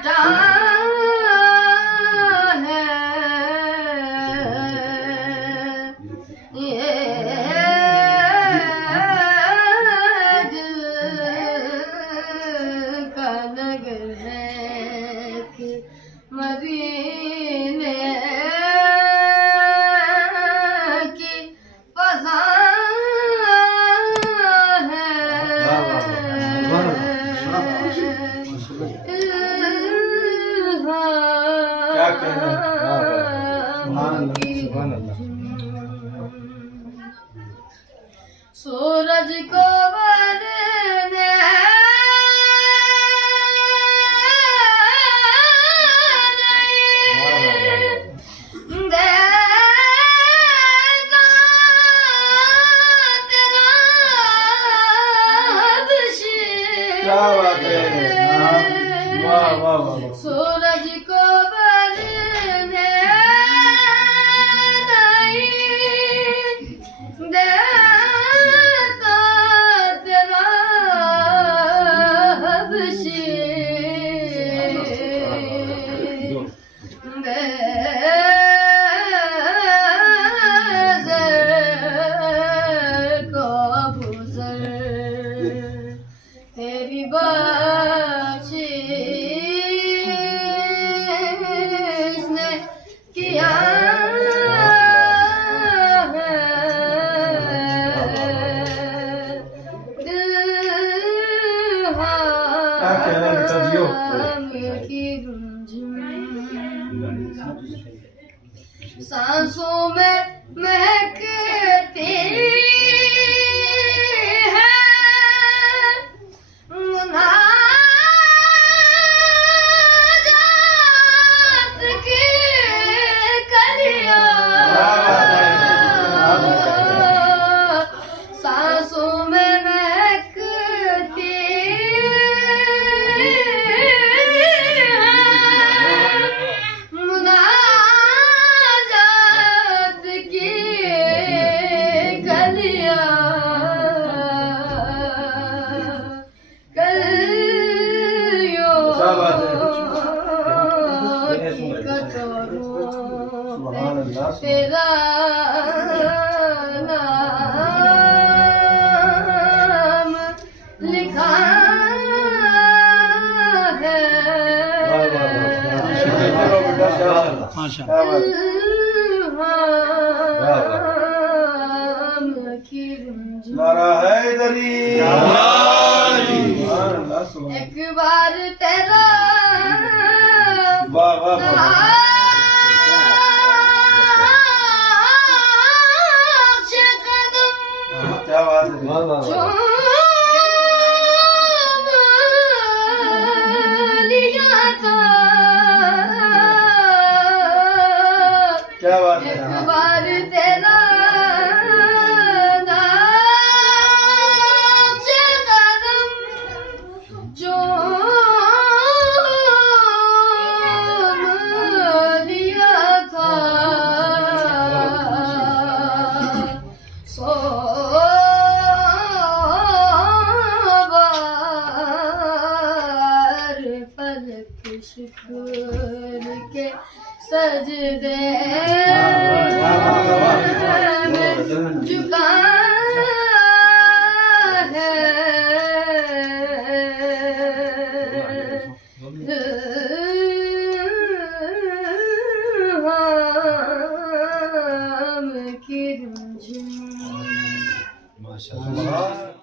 घटा है ये दिल का नगर है कि मदीने की फज़ा क्या कहना सूरज को बरने क्या बात है वाह वाह वाह सूरज को बरने नहीं देता तेरा हबशीर को गुजर तेरी बख्शिश ने किया है दिल क्या कहना बेटा जियो की गुंजन सांसों में महकती है मुनाजात की कलियां सांसों में महकती मुनाजात की कलियां कलियों क्या बात है की कटोरों सुभान अल्लाह तेरा नाम लिखा है वाह वाह वाह बेटा क्या बात की गुंजन नारा हैदरी सुभान अल्लाह सुभान एक बार तेरा वाह वाह वाह नक्श कदम क्या बात है वाह वाह चूम लिया था क्या बात है एक बार तेरा नक्श कदम चूम लिया था सो बार फलक शुक्र के सजदे में झुका है हम की रुझान माशाअल्लाह